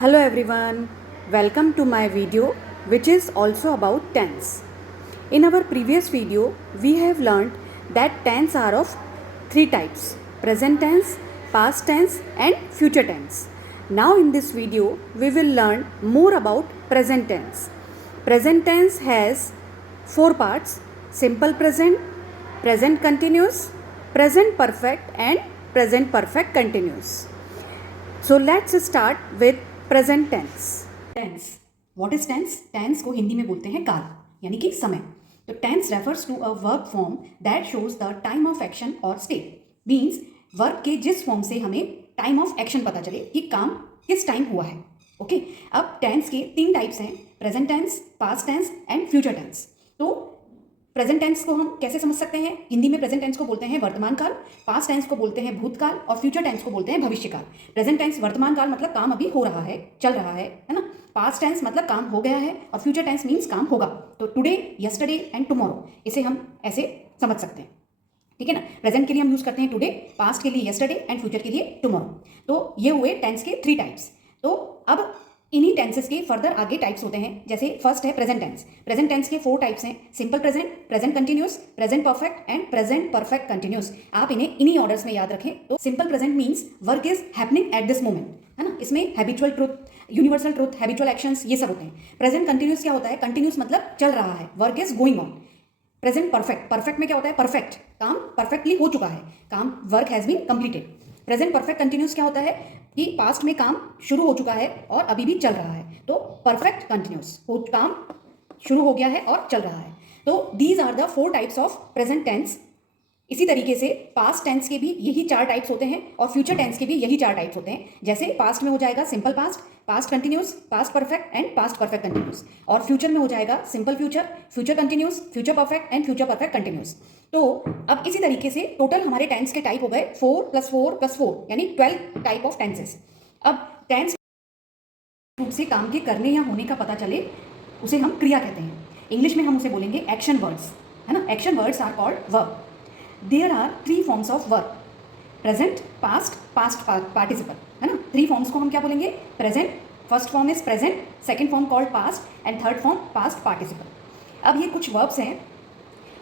Hello everyone, welcome to my video which is also about tense. In our previous video, we have learned that tense are of three types: present tense, past tense and future tense. Now in this video, we will learn more about present tense. Present tense has four parts: simple present, present continuous, present perfect and present perfect continuous. So let's start with present tense. Tense what is tense? Tense को हिंदी में बोलते हैं काल, यानी कि समय। तो tense refers to a verb form that shows the time of action और स्टेट। मीन्स वर्ब के जिस फॉर्म से हमें टाइम ऑफ एक्शन पता चले कि काम किस टाइम हुआ है। ओके अब टेंस के तीन टाइप्स हैं: present tense, past tense and future tense. तो प्रेजेंट टेंस को हम कैसे समझ सकते हैं? हिंदी में प्रेजेंट टेंस को बोलते हैं वर्तमान काल, पास्ट टेंस को बोलते हैं भूतकाल और फ्यूचर टेंस को बोलते हैं भविष्य काल। प्रेजेंट टेंस वर्तमान काल मतलब काम अभी हो रहा है, चल रहा है ना। पास्ट टेंस मतलब काम हो गया है और फ्यूचर टेंस मीन्स काम होगा। तो टुडे, यस्टरडे एंड टुमारो, इसे हम ऐसे समझ सकते हैं, ठीक है ना। प्रेजेंट के लिए हम यूज करते हैं टुडे, पास्ट के लिए यस्टरडे एंड फ्यूचर के लिए टुमारो। तो ये हुए टेंस के थ्री टाइप्स। तो अब इन्हीं टेंसेस के फर्दर आगे टाइप्स होते हैं। जैसे फर्स्ट है प्रेजेंट टेंस। प्रेजेंट टेंस के फोर टाइप्स हैं: simple present, present continuous, present perfect and present perfect continuous. आप इन्हें इन्हीं ऑर्डर्स में याद रखें। तो simple present means work is happening at this moment, है ना। इसमें habitual truth, universal truth, habitual actions ये सब होते हैं। प्रेजेंट कंटिन्यूस क्या होता है? कंटिन्यूस मतलब चल रहा है, work is going on. Present perfect, perfect में क्या होता है? परफेक्ट, काम परफेक्टली हो चुका है, काम work has been completed. Present perfect continuous क्या होता है? कि पास्ट में काम शुरू हो चुका है और अभी भी चल रहा है। तो परफेक्ट कंटिन्यूस, काम शुरू हो गया है और चल रहा है। तो these are the four types of present tense. इसी तरीके से पास्ट टेंस के भी यही चार टाइप्स होते हैं और फ्यूचर टेंस के भी यही चार टाइप्स होते हैं। जैसे पास्ट में हो जाएगा simple past, past continuous, past perfect and past perfect continuous. और फ्यूचर में हो जाएगा simple future, future continuous, future perfect and future perfect continuous. तो अब इसी तरीके से टोटल हमारे टेंस के टाइप हो गए 4+4+4 यानी 12 टाइप ऑफ टेंसेस। अब टेंस रूप से काम के करने या होने का पता चले उसे हम क्रिया कहते हैं। इंग्लिश में हम उसे बोलेंगे एक्शन वर्ड्स, है ना। Action words are called verb. There are three forms of verb: present, past, past participle, है ना। थ्री फॉर्म्स को हम क्या बोलेंगे? Present, first form is present, second form called past and third form past participle. अब ये कुछ verbs हैं,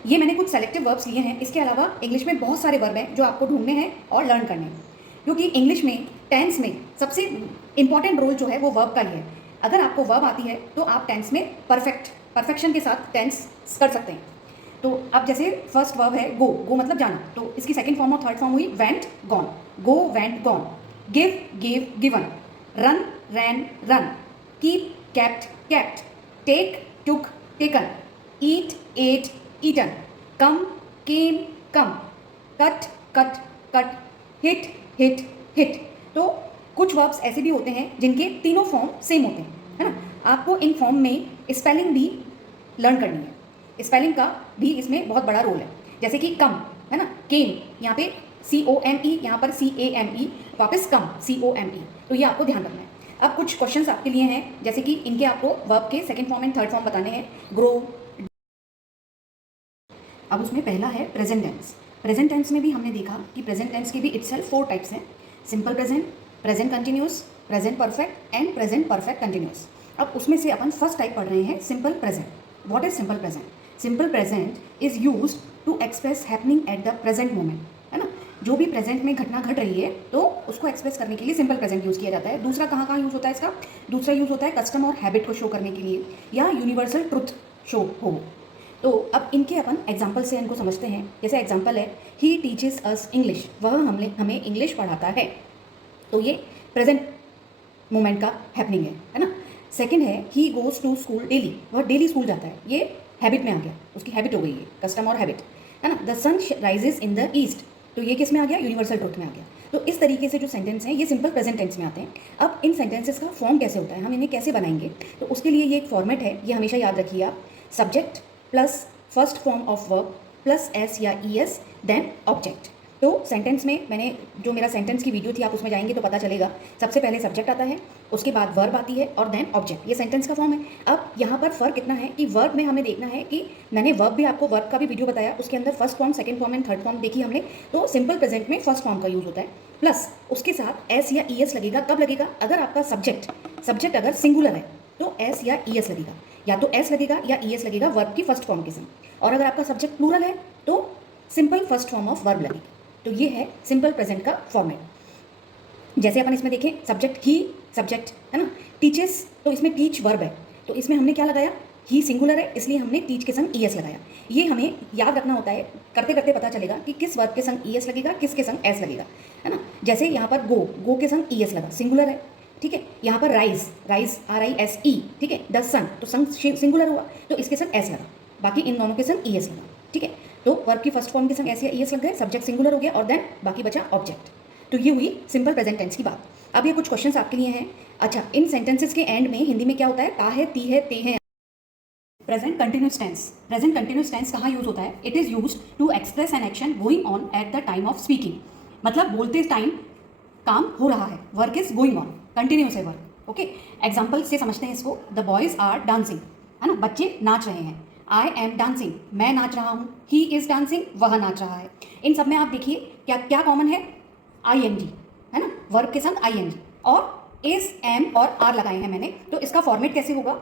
ये मैंने कुछ सेलेक्टिव वर्ब्स लिए हैं। इसके अलावा इंग्लिश में बहुत सारे वर्ब हैं जो आपको ढूंढने हैं और लर्न करने हैं, क्योंकि इंग्लिश में टेंस में सबसे इंपॉर्टेंट रोल जो है वो वर्ब का ही है। अगर आपको वर्ब आती है तो आप टेंस में परफेक्शन के साथ टेंस कर सकते हैं। तो अब जैसे फर्स्ट वर्ब है गो, गो मतलब जाना, तो इसकी सेकंड फॉर्म और थर्ड फॉर्म हुई went, gone. Go, went, gone. Give, gave, given. Run, ran, run. Keep, kept, kept. Take, took, taken. Eat, ate, eaten. Come, came, come. Cut, cut, cut. Hit, hit, hit. तो कुछ verbs ऐसे भी होते हैं जिनके तीनों form same होते हैं, है ना। आपको इन फॉर्म में स्पेलिंग भी लर्न करनी है। स्पेलिंग का भी इसमें बहुत बड़ा रोल है। जैसे कि कम, है ना, केम, यहाँ पे COME, यहाँ पर CAME, वापस कम COME। तो ये आपको ध्यान रखना है। अब कुछ क्वेश्चंस आपके लिए हैं, जैसे कि इनके आपको वर्ब के second form and third form बताने हैं। ग्रो। अब उसमें पहला है प्रेजेंट टेंस। प्रेजेंट टेंस में भी हमने देखा कि प्रेजेंट टेंस के भी इटसेल्फ फोर टाइप्स हैं: simple present, present continuous, present perfect and present perfect continuous. अब उसमें से अपन फर्स्ट टाइप पढ़ रहे हैं simple present. What is simple present? Simple present is used to express happening at the present moment, है ना। जो भी प्रेजेंट में घटना घट रही है तो उसको एक्सप्रेस करने के लिए सिंपल प्रेजेंट यूज़ किया जाता है। दूसरा कहाँ कहाँ यूज़ होता है इसका? दूसरा यूज़ होता है कस्टम और हैबिट को शो करने के लिए, या यूनिवर्सल ट्रुथ शो हो। तो अब इनके अपन एग्जाम्पल से इनको समझते हैं। जैसे एग्जाम्पल है ही टीचेस अस इंग्लिश, वह हमें इंग्लिश पढ़ाता है। तो ये प्रेजेंट मोमेंट का हैपनिंग है ना। सेकंड है he goes to school daily, वह डेली स्कूल जाता है। ये हैबिट में आ गया, उसकी हैबिट हो गई है, कस्टम और हैबिट, है ना। The sun rises in the east, तो ये किस में आ गया? यूनिवर्सल ट्रुथ में आ गया। तो इस तरीके से जो सेंटेंस हैं ये सिंपल प्रेजेंट टेंस में आते हैं। अब इन सेंटेंसेस का फॉर्म कैसे होता है, हम इन्हें कैसे बनाएंगे? तो उसके लिए ये एक फॉर्मेट है, ये हमेशा याद रखिए आप। Subject plus first form of verb plus S या ES देन ऑब्जेक्ट। तो सेंटेंस में मैंने जो मेरा सेंटेंस की वीडियो थी आप उसमें जाएंगे तो पता चलेगा। सबसे पहले सब्जेक्ट आता है, उसके बाद वर्ब आती है और देन ऑब्जेक्ट। ये सेंटेंस का फॉर्म है। अब यहाँ पर फर्क इतना है कि वर्ब में हमें देखना है कि मैंने वर्ब भी आपको वर्ब का भी वीडियो बताया, उसके अंदर first form, second form and third form देखी हमने। तो सिंपल प्रेजेंट में फर्स्ट फॉर्म का यूज़ होता है प्लस उसके साथ एस या ई एस लगेगा। कब लगेगा? अगर आपका सब्जेक्ट अगर सिंगुलर है तो एस या ई एस लगेगा, या तो एस लगेगा या ई एस लगेगा वर्ब की फर्स्ट फॉर्म के संग। और अगर आपका सब्जेक्ट प्लूरल है तो simple first form of verb लगेगी। तो ये है सिंपल प्रेजेंट का फॉर्मेट। जैसे अपन इसमें देखें, सब्जेक्ट ही सब्जेक्ट है ना, टीचेस तो इसमें टीच वर्ब है, तो इसमें हमने क्या लगाया? ही सिंगुलर है, इसलिए हमने टीच के संग ई एस लगाया। ये हमें याद रखना होता है, करते करते पता चलेगा कि किस वर्ब के संग ई एस लगेगा, किसके संग एस लगेगा, है ना। जैसे यहाँ पर गो के संग ई एस लगा, सिंगुलर है, ठीक है। यहाँ पर राइज RISE, ठीक है, द सन तो संग सिंगुलर हुआ, तो इसके संग एस लगा, बाकी इन दोनों के संग ई एस लगा, ठीक है। तो वर्ब की फर्स्ट फॉर्म के संग एस या ई एस लग गए, सब्जेक्ट सिंगुलर हो गया और देन बाकी बचा ऑब्जेक्ट। तो ये हुई सिंपल प्रेजेंट टेंस की बात। अब ये कुछ क्वेश्चंस आपके लिए हैं। अच्छा, इन सेंटेंसेस के एंड में हिंदी में क्या होता है? ता है, ती है, ते है। प्रेजेंट कंटिन्यूस टेंस कहाँ यूज होता है? It is use to express an action going on at the time of speaking. मतलब बोलते टाइम काम हो रहा है, work is going on, continuous है वर्क। ओके, एग्जाम्पल से समझते हैं इसको। द बॉयज आर डांसिंग, है ना, बच्चे नाच रहे हैं। आई एम डांसिंग, मैं नाच रहा हूँ। ही इज डांसिंग, वह नाच रहा है। इन सब में आप देखिए क्या क्या कॉमन है? ING, है ना, वर्ब के संग ING, और इज, एम और आर लगाए हैं मैंने। तो इसका फॉर्मेट कैसे होगा?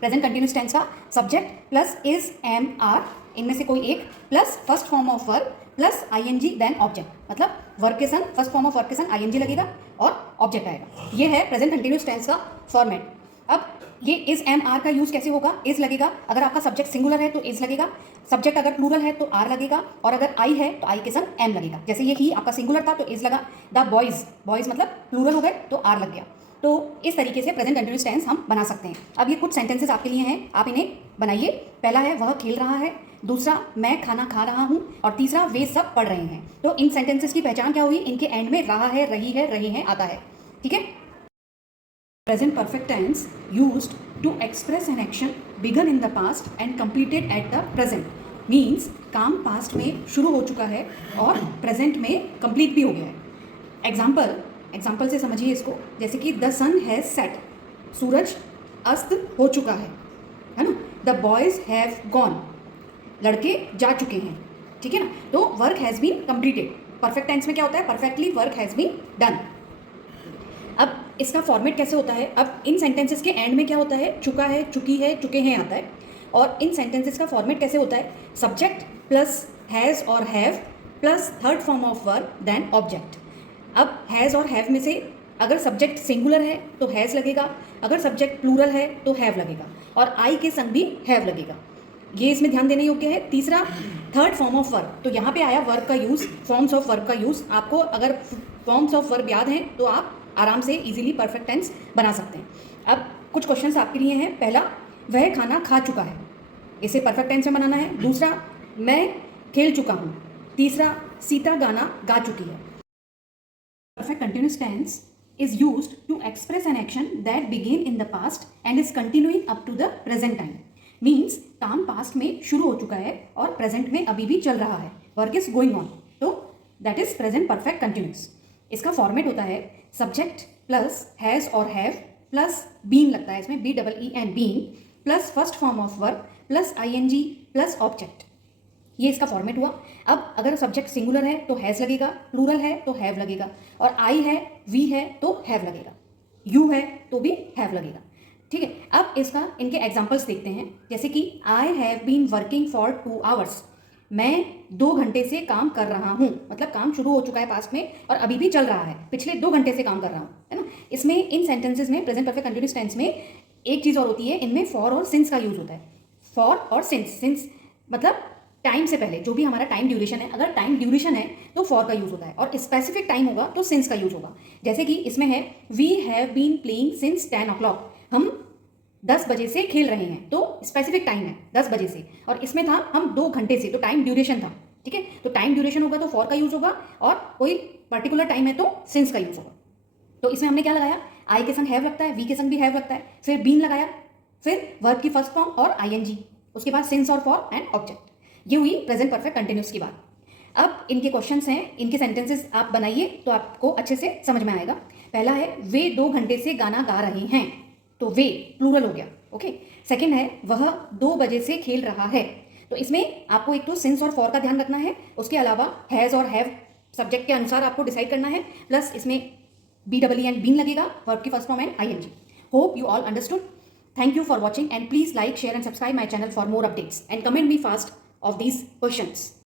प्रेजेंट कंटिन्यूस टेंस का subject plus is, am, are, इनमें से कोई एक, plus first form of verb plus ING then object. मतलब वर्ब के संग, फर्स्ट फॉर्म ऑफ वर्ब के संग ING लगेगा और ऑब्जेक्ट आएगा। ये है प्रेजेंट कंटिन्यूस टेंस का फॉर्मेट। अब ये इज, एम, आर का यूज कैसे होगा? इज लगेगा, अगर आपका सब्जेक्ट सिंगुलर है तो इज लगेगा, सब्जेक्ट अगर प्लूरल है तो आर लगेगा, और अगर आई है तो आई के संग एम लगेगा। जैसे ये ही आपका सिंगुलर था तो इज लगा। द बॉयज मतलब प्लूरल हो गए तो आर लग गया। तो इस तरीके से प्रेजेंट कंटिन्यूस टेंस हम बना सकते हैं। अब ये कुछ सेंटेंसेस आपके लिए हैं, आप इन्हें बनाइए। पहला है वह खेल रहा है, दूसरा मैं खाना खा रहा हूँ, और तीसरा वे सब पढ़ रहे हैं। तो इन सेंटेंसेस की पहचान क्या हुई? इनके एंड में रहा है, रही है, रहे हैं आता है, ठीक है। Present perfect tense used to express an action begun in the past and completed at the present, means काम पास्ट में शुरू हो चुका है और प्रेजेंट में कंप्लीट भी हो गया है। एग्जाम्पल से समझिए इसको। जैसे कि द सन हैज सेट, सूरज अस्त हो चुका है ना। द बॉयज हैव गॉन, लड़के जा चुके हैं, ठीक है ना। तो work has been completed. Perfect tense में क्या होता है? Perfectly work has been done. अब इसका फॉर्मेट कैसे होता है? अब इन सेंटेंसेस के एंड में क्या होता है? चुका है, चुकी है, चुके हैं आता है। और इन सेंटेंसेस का फॉर्मेट कैसे होता है? सब्जेक्ट प्लस हैज़ और have plus third form of verb then object. अब हैज़ और हैव में से अगर सब्जेक्ट सिंगुलर है तो हैज़ लगेगा, अगर सब्जेक्ट प्लूरल है तो हैव लगेगा, और आई के संग भी हैव लगेगा। ये इसमें ध्यान देने योग्य है। तीसरा, थर्ड फॉर्म ऑफ वर्ब। तो यहाँ पे आया वर्ब का यूज़, फॉर्म्स ऑफ वर्ब का यूज़। आपको अगर फॉर्म्स ऑफ वर्ब याद हैं तो आप आराम से इजीली परफेक्ट टेंस बना सकते हैं। अब कुछ क्वेश्चंस आपके लिए हैं। पहला, वह खाना खा चुका है, इसे परफेक्ट टेंस में बनाना है। दूसरा, मैं खेल चुका हूँ। तीसरा, सीता गाना गा चुकी है। Perfect continuous tense is used to express an action that begin in the past and is continuing up to the present time. Means काम पास्ट में शुरू हो चुका है और प्रेजेंट में अभी भी चल रहा है, वर्क इज गोइंग ऑन, तो that is present perfect continuous. इसका फॉर्मेट होता है सब्जेक्ट प्लस हैज़ और हैव प्लस बीन लगता है इसमें, BEEN been, plus first form of verb plus ING plus object. ये इसका फॉर्मेट हुआ। अब अगर सब्जेक्ट सिंगुलर है तो हैज़ लगेगा, प्लूरल है तो हैव लगेगा, और आई है, वी है तो हैव लगेगा, यू है तो भी हैव लगेगा, ठीक है। अब इसका इनके एग्जाम्पल्स देखते हैं। जैसे कि I have been working for 2 hours, मैं 2 घंटे से काम कर रहा हूँ। मतलब काम शुरू हो चुका है पास्ट में और अभी भी चल रहा है, पिछले 2 घंटे से काम कर रहा हूँ, है ना। इसमें इन सेंटेंसेस में प्रेजेंट परफेक्ट कंटिन्यूस टेंस में एक चीज़ और होती है, इनमें फॉर और सिंस का यूज होता है। फॉर और सिंस मतलब टाइम से पहले जो भी हमारा टाइम ड्यूरेशन है, अगर टाइम ड्यूरेशन है तो फॉर का यूज होता है, और स्पेसिफिक टाइम होगा तो सिंस का यूज होगा। जैसे कि इसमें है we have been playing since 10 o'clock, हम 10 बजे से खेल रहे हैं, तो स्पेसिफिक टाइम है 10 बजे से, और इसमें था हम 2 घंटे से, तो टाइम ड्यूरेशन था, ठीक है। तो टाइम ड्यूरेशन होगा तो फॉर का यूज होगा, और कोई पर्टिकुलर टाइम है तो सिंस का यूज होगा। तो इसमें हमने क्या लगाया? आई के संग हैव लगता है, वी के संग भी हैव लगता है, फिर बीन लगाया, फिर वर्ब की फर्स्ट फॉर्म और ING, उसके बाद सिंस और फॉर एंड ऑब्जेक्ट। ये हुई प्रेजेंट परफेक्ट कंटिन्यूस की बात। अब इनके क्वेश्चंस हैं, इनके सेंटेंसेस आप बनाइए तो आपको अच्छे से समझ में आएगा। पहला है वे 2 घंटे से गाना गा रहे हैं, तो वे प्लूरल हो गया, ओके। सेकंड है वह 2 बजे से खेल रहा है, तो इसमें आपको एक तो सिंस और फॉर का ध्यान रखना है, उसके अलावा हैज़ और हैव सब्जेक्ट के अनुसार आपको डिसाइड करना है, प्लस इसमें BEE एंड बीन लगेगा, वर्ब की first form and ING. Hope you all understood. Thank you for watching and please like, share and subscribe my channel for more updates and comment me fast of these questions.